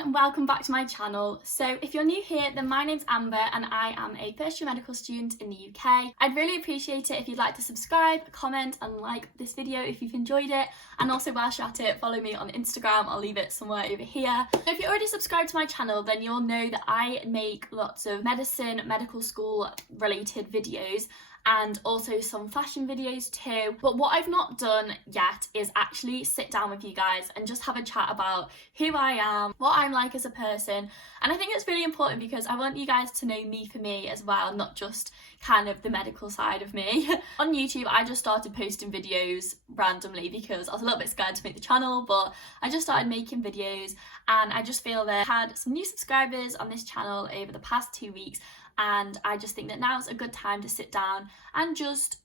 everyone and welcome back to my channel. So if you're new here, then my name's Amber and I am a first year medical student in the UK. I'd really appreciate it if you'd like to subscribe, comment and like this video if you've enjoyed it, and also whilst you're at it, follow me on Instagram. I'll leave it somewhere over here. If you're already subscribed to my channel, then you'll know that I make lots of medicine, medical school related videos and also some fashion videos too. But what I've not done yet is actually sit down with you guys and just have a chat about who I am, what I'm like as a person. And I think it's really important because I want you guys to know me for me as well, not just kind of the medical side of me. On YouTube, I just started posting videos randomly because I was a little bit scared to make the channel, but I just started making videos and I just feel that I had some new subscribers on this channel over the past 2 weeks. And I just think that now's a good time to sit down and just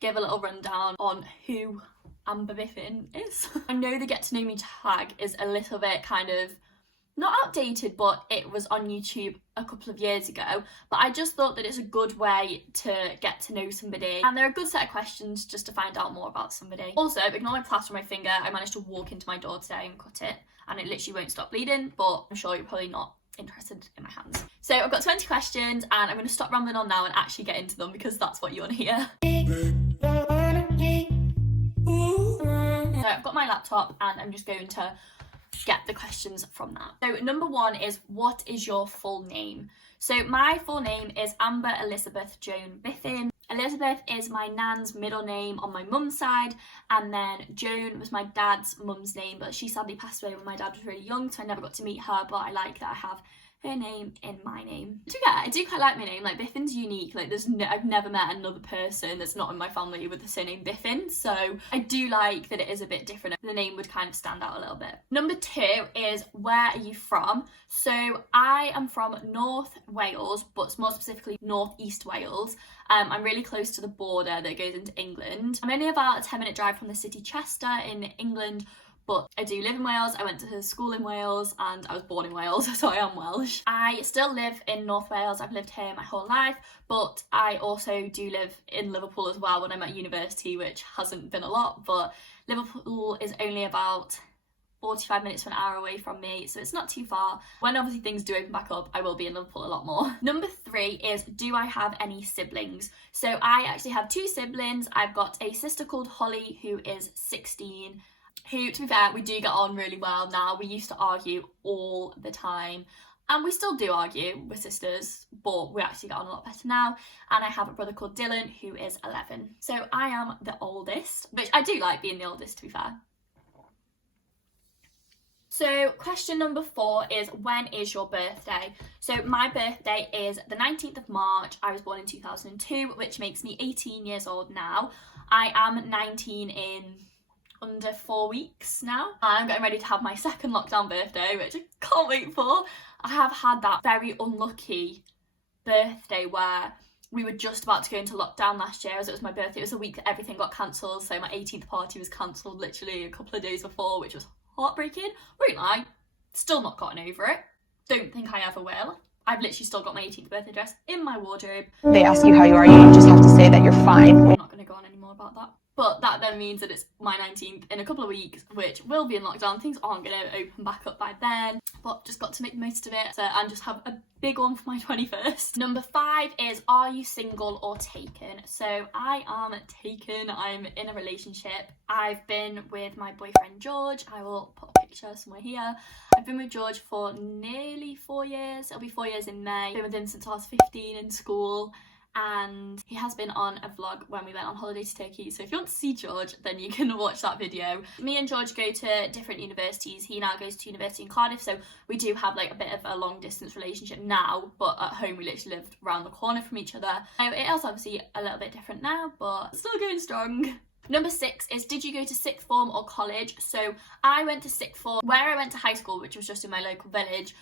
give a little rundown on who Amber Biffin is. I know the get to know me tag is a little bit kind of not outdated, but it was on YouTube a couple of years ago. But I just thought that it's a good way to get to know somebody. And they're a good set of questions just to find out more about somebody. Also, ignore my plaster on my finger. I managed to walk into my door today and cut it. And it literally won't stop bleeding, but I'm sure you're probably not interested in my hands. So I've got 20 questions and I'm going to stop rambling on now and actually get into them because that's what you want to hear. So I've got my laptop and I'm just going to get the questions from that. So number one is, what is your full name? So my full name is Amber Elizabeth Joan Biffin. Elizabeth is my nan's middle name on my mum's side, and then Joan was my dad's mum's name, but she sadly passed away when my dad was really young, so I never got to meet her, but I like that I have her name in my name. I do quite like my name. Like, Biffin's unique. Like, I've never met another person that's not in my family with the surname Biffin, so I do like that it is a bit different. The name would kind of stand out a little bit. Number two is, where are you from? So I am from North Wales, but more specifically North East Wales. I'm really close to the border that goes into England. I'm only about a 10-minute drive from the city Chester in England, but I do live in Wales. I went to school in Wales and I was born in Wales, so I am Welsh. I still live in North Wales. I've lived here my whole life, but I also do live in Liverpool as well when I'm at university, which hasn't been a lot, but Liverpool is only about 45 minutes to an hour away from me, so it's not too far. When obviously things do open back up, I will be in Liverpool a lot more. Number three is, do I have any siblings? So I actually have two siblings. I've got a sister called Holly who is 16, who, to be fair, we do get on really well now. We used to argue all the time, and we still do argue, we're sisters, but we actually get on a lot better now. And I have a brother called Dylan who is 11. So I am the oldest, which I do like being the oldest, to be fair. So question number four is, when is your birthday? So my birthday is the 19th of March. I was born in 2002, which makes me 18 years old now. I am 19 in under 4 weeks now. I'm getting ready to have my second lockdown birthday, which I can't wait for. I have had that very unlucky birthday where we were just about to go into lockdown last year, as it was my birthday. It was the week that everything got cancelled, so my 18th party was cancelled literally a couple of days before, which was heartbreaking. Won't lie, still not gotten over it. Don't think I ever will. I've literally still got my 18th birthday dress in my wardrobe. They ask you how you are, you just have to say that you're fine. I'm not going to go on anymore about that. But that then means that it's my 19th in a couple of weeks, which will be in lockdown. Things aren't going to open back up by then, but just got to make the most of it and just have a big one for my 21st. Number five is, are you single or taken? So I am taken. I'm in a relationship. I've been with my boyfriend George. I will put a picture somewhere here. I've been with George for nearly 4 years. It'll be 4 years in May. I've been with him since I was 15 in school. And he has been on a vlog when we went on holiday to Turkey, so if you want to see George, then you can watch that video. Me and George go to different universities. He now goes to university in Cardiff, so we do have like a bit of a long distance relationship now, but at home we literally lived around the corner from each other. So it is obviously a little bit different now, but still going strong. Number six is, did you go to sixth form or college? So I went to sixth form. Where I went to high school, which was just in my local village,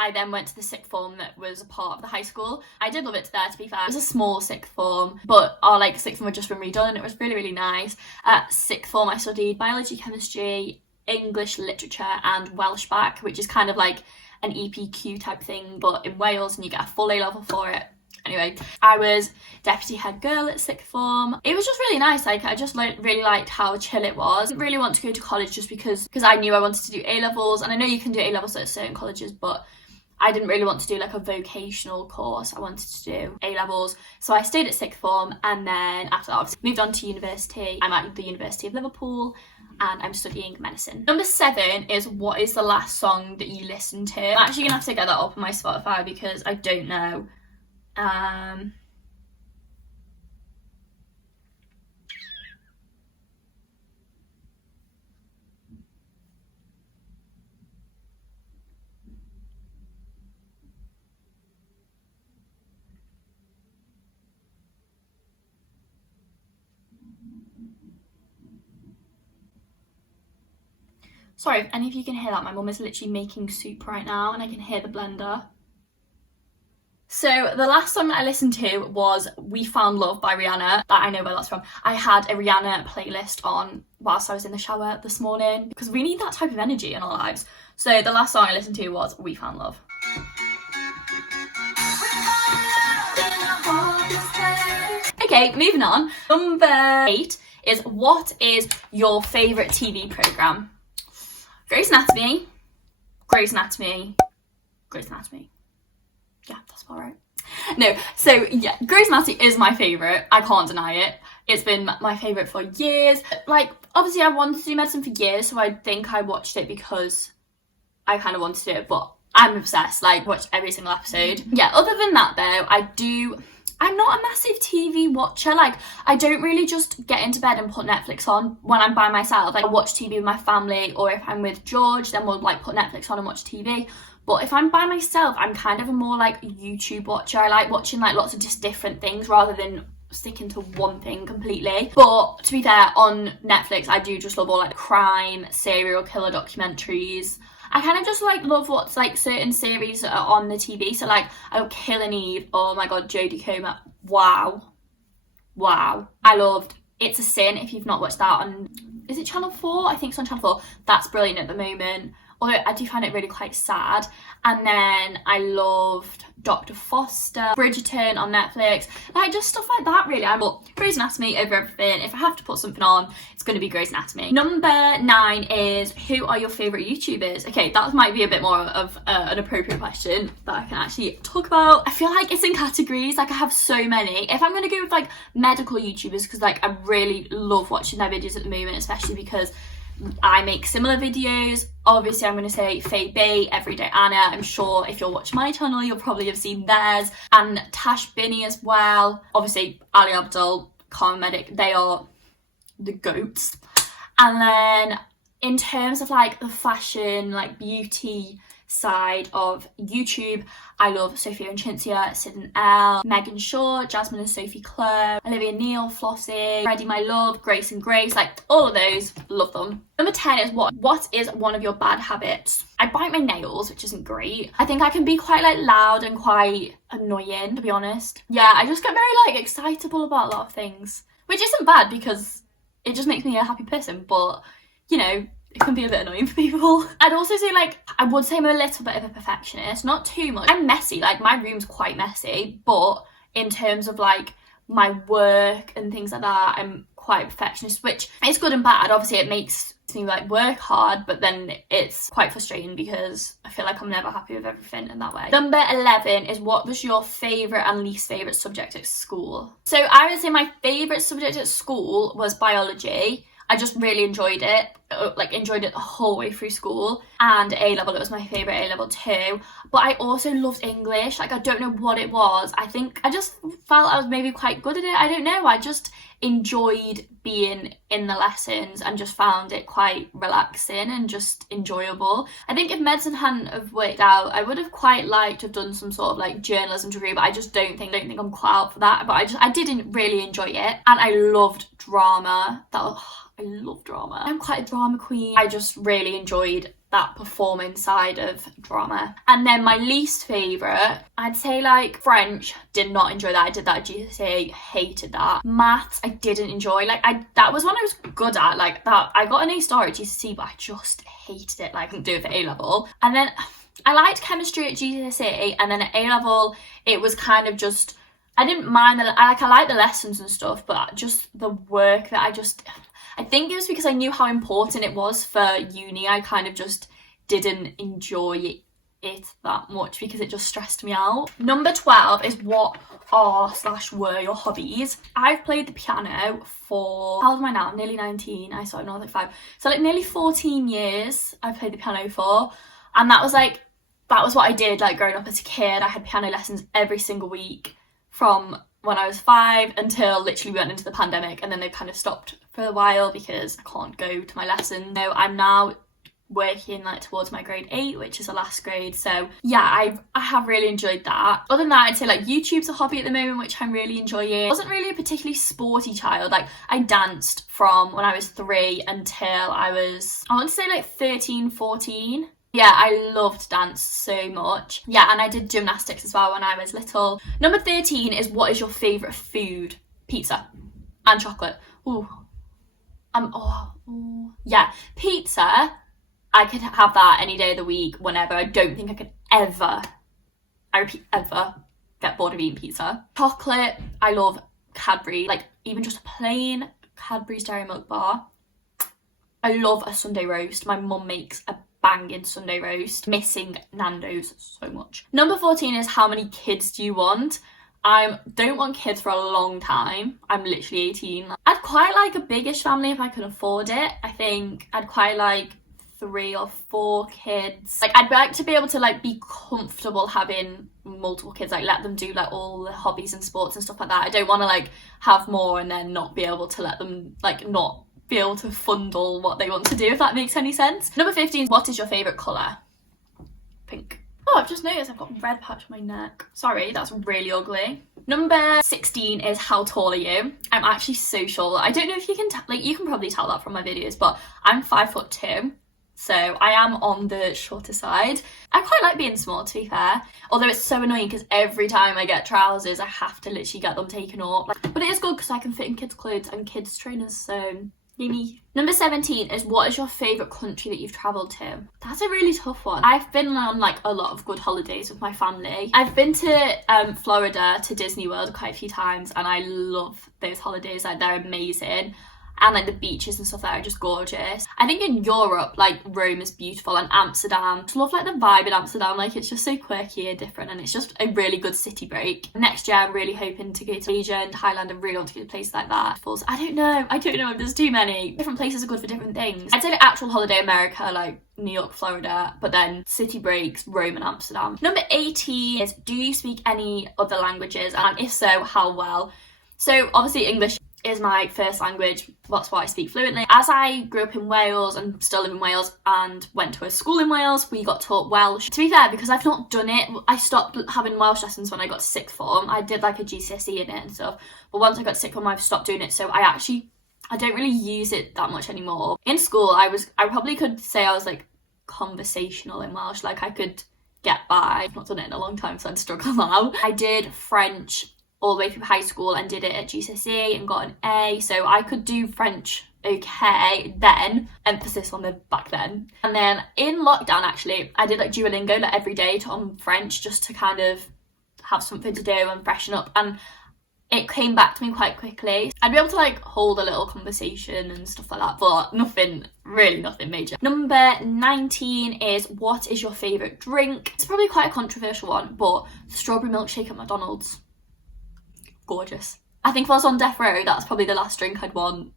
I then went to the sixth form that was a part of the high school. I did love it there, to be fair. It was a small sixth form, but our sixth form had just been redone and it was really, really nice. At sixth form, I studied biology, chemistry, English literature and Welsh back, which is kind of like an EPQ type thing, but in Wales, and you get a full A level for it. Anyway, I was deputy head girl at sixth form. It was just really nice. Like, I just really liked how chill it was. I didn't really want to go to college just because I knew I wanted to do A-levels, and I know you can do A-levels at certain colleges, but I didn't really want to do like a vocational course. I wanted to do A-levels. So I stayed at sixth form, and then after that, I moved on to university. I'm at the University of Liverpool, and I'm studying medicine. Number 7 is, what is the last song that you listened to? I'm actually gonna have to get that up on my Spotify because I don't know. Sorry if any of you can hear that. My mum is literally making soup right now and I can hear the blender. So the last song that I listened to was We Found Love by Rihanna. I know where that's from. I had a Rihanna playlist on whilst I was in the shower this morning because we need that type of energy in our lives. So the last song I listened to was We Found Love. Okay, moving on. Number 8 is, what is your favourite TV programme? Grey's Anatomy, Grey's Anatomy, Grey's Anatomy. Yeah, that's about right. No, so yeah, Grey's Anatomy is my favourite. I can't deny it. It's been my favourite for years. Like, obviously I wanted to do medicine for years, so I think I watched it because I kind of wanted to do it, but I'm obsessed, like, watched every single episode. Yeah, other than that though, I'm not a massive TV watcher. Like, I don't really just get into bed and put Netflix on when I'm by myself. Like, I watch TV with my family, or if I'm with George, then we'll like put Netflix on and watch TV. But if I'm by myself, I'm kind of a more like YouTube watcher. I like watching like lots of just different things rather than sticking to one thing completely. But to be fair, on Netflix, I do just love all like crime, serial killer documentaries. I kind of just like love what's like certain series that are on the TV. So like, Killing Eve, oh my god, Jodie Comer, wow. I loved It's a Sin, if you've not watched that on, is it Channel 4? I think it's on Channel 4. That's brilliant at the moment, although I do find it really quite sad. And then I loved Dr. Foster, Bridgerton on Netflix, like just stuff like that really. I put Grey's Anatomy over everything. If I have to put something on, it's going to be Grey's Anatomy. Number 9 is, who are your favourite YouTubers? Okay, that might be a bit more of an appropriate question that I can actually talk about. I feel like it's in categories, like I have so many. If I'm going to go with like medical YouTubers, because like I really love watching their videos at the moment, especially because I make similar videos. Obviously, I'm going to say Faye B, Everyday Anna. I'm sure if you're watching my channel, you'll probably have seen theirs. And Tash Binney as well. Obviously, Ali Abdul, Carmen Medic, they are the goats. And then in terms of like the fashion, like beauty side of YouTube, I love Sophia and Cinzia, Sid and Elle, Megan Shaw, Jasmine and Sophie Clare, Olivia Neal, Flossie, Freddie My Love, Grace and Grace, like all of those, love them. Number 10 is, what is one of your bad habits? I bite my nails, which isn't great. I think I can be quite like loud and quite annoying, to be honest. Yeah, I just get very like excitable about a lot of things, which isn't bad because it just makes me a happy person, but you know, it can be a bit annoying for people. I'd also say like, I would say I'm a little bit of a perfectionist, not too much. I'm messy, like my room's quite messy, but in terms of like my work and things like that, I'm quite a perfectionist, which is good and bad. Obviously it makes me like work hard, but then it's quite frustrating because I feel like I'm never happy with everything in that way. Number 11 is, what was your favourite and least favourite subject at school? So I would say my favourite subject at school was biology. I just really enjoyed it, like enjoyed it the whole way through school. And A-level, it was my favourite A-level too. But I also loved English. Like, I don't know what it was. I think I just felt I was maybe quite good at it. I don't know. I just enjoyed being in the lessons and just found it quite relaxing and just enjoyable. I think if medicine hadn't have worked out, I would have quite liked to have done some sort of like journalism degree, but I just don't think I'm quite out for that. But I didn't really enjoy it. And I loved drama. I love drama. I'm quite a drama queen. I just really enjoyed that performing side of drama. And then my least favourite, I'd say like French, did not enjoy that. I did that at GCSE, hated that. Maths, I didn't enjoy. Like that was one I was good at. Like that, I got an A star at GCSE, but I just hated it. Like I couldn't do it for A-level. And then I liked chemistry at GCSE, and then at A-level, it was kind of just I didn't mind I like the lessons and stuff, but just the work that I think it was because I knew how important it was for uni. I kind of just didn't enjoy it that much because it just stressed me out. Number 12 is what are/were your hobbies. I've played the piano for, how old am I now? I'm nearly 19. I started when I was like 5. So like nearly 14 years I've played the piano for. And that was what I did like growing up as a kid. I had piano lessons every single week from when I was 5 until literally we went into the pandemic, and then they kind of stopped for a while because I can't go to my lesson. So I'm now working like towards my grade 8, which is the last grade. So yeah, I have really enjoyed that. Other than that, I'd say like YouTube's a hobby at the moment, which I'm really enjoying. I wasn't really a particularly sporty child. Like I danced from when I was 3 until I want to say like 13, 14. Yeah, I loved dance so much. Yeah, and I did gymnastics as well when I was little. Number 13 is what is your favourite food? Pizza and chocolate. Ooh. Yeah, pizza. I could have that any day of the week, whenever. I don't think I could ever, I repeat, ever get bored of eating pizza. Chocolate, I love Cadbury, like even just a plain Cadbury's Dairy Milk bar. I love a Sunday roast. My mum makes a banging Sunday roast. Missing Nando's so much. Number 14 is how many kids do you want? I don't want kids for a long time. I'm literally 18. I'd quite like a biggish family if I could afford it. I think I'd quite like 3 or 4 kids. Like I'd like to be able to like be comfortable having multiple kids, like let them do like all the hobbies and sports and stuff like that. I don't want to like have more and then not be able to let them like not be able to fundle what they want to do, if that makes any sense. Number 15, what is your favourite colour? Pink. Oh, I've just noticed I've got a red patch on my neck. Sorry, that's really ugly. Number 16 is how tall are you? I'm actually so short. I don't know if you can like you can probably tell that from my videos, but I'm 5'2". So I am on the shorter side. I quite like being small, to be fair. Although it's so annoying because every time I get trousers, I have to literally get them taken off. But it is good because I can fit in kids' clothes and kids' trainers, so yummy. Number 17 is what is your favourite country that you've travelled to? That's a really tough one. I've been on like a lot of good holidays with my family. I've been to Florida, to Disney World quite a few times, and I love those holidays. Like they're amazing. And like the beaches and stuff there are just gorgeous. I think in Europe, like Rome is beautiful, and Amsterdam. I just love like the vibe in Amsterdam. Like it's just so quirky and different, and it's just a really good city break. Next year I'm really hoping to go to Asia and Thailand. I really want to go to places like that. I don't know, there's too many. Different places are good for different things. I'd say the actual holiday America, like New York, Florida, but then city breaks, Rome and Amsterdam. Number 18 is do you speak any other languages, and if so, how well? So obviously English is my first language. That's what I speak fluently. As I grew up in Wales and still live in Wales and went to a school in Wales, we got taught Welsh. To be fair, because I've not done it, I stopped having Welsh lessons when I got to sixth form. I did like a GCSE in it and stuff, but once I got to sixth form I've stopped doing it, so I don't really use it that much anymore. In school I probably could say I was like conversational in Welsh, like I could get by. I've not done it in a long time, so I'd struggle now. I did French all the way through high school and did it at GCSE and got an A, so I could do French okay then, emphasis on the back then. And then in lockdown actually I did like Duolingo like every day on French, just to kind of have something to do and freshen up, and it came back to me quite quickly. I'd be able to like hold a little conversation and stuff like that, but nothing major. Number 19 is what is your favourite drink? It's probably quite a controversial one, but strawberry milkshake at McDonald's. Gorgeous. I think if I was on death row, that's probably the last drink I'd want.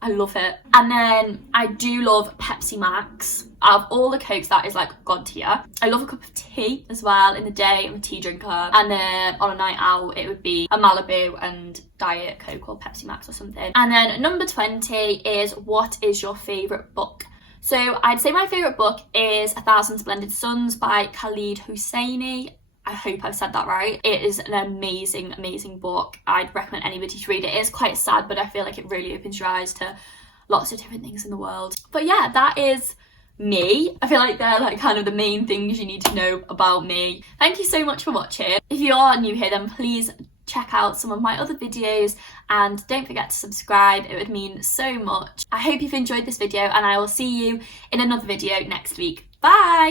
I love it. And then I do love Pepsi Max. Out of all the Cokes, that is like god tier. I love a cup of tea as well in the day. I'm a tea drinker. And then on a night out, it would be a Malibu and Diet Coke or Pepsi Max or something. And then number 20 is what is your favourite book? So I'd say my favourite book is 1,000 Splendid Suns by Khalid Hosseini. I hope I've said that right. It is an amazing, amazing book. I'd recommend anybody to read it. It is quite sad, but I feel like it really opens your eyes to lots of different things in the world. But yeah, that is me. I feel like they're like kind of the main things you need to know about me. Thank you so much for watching. If you are new here, then please check out some of my other videos and don't forget to subscribe. It would mean so much. I hope you've enjoyed this video, and I will see you in another video next week. Bye!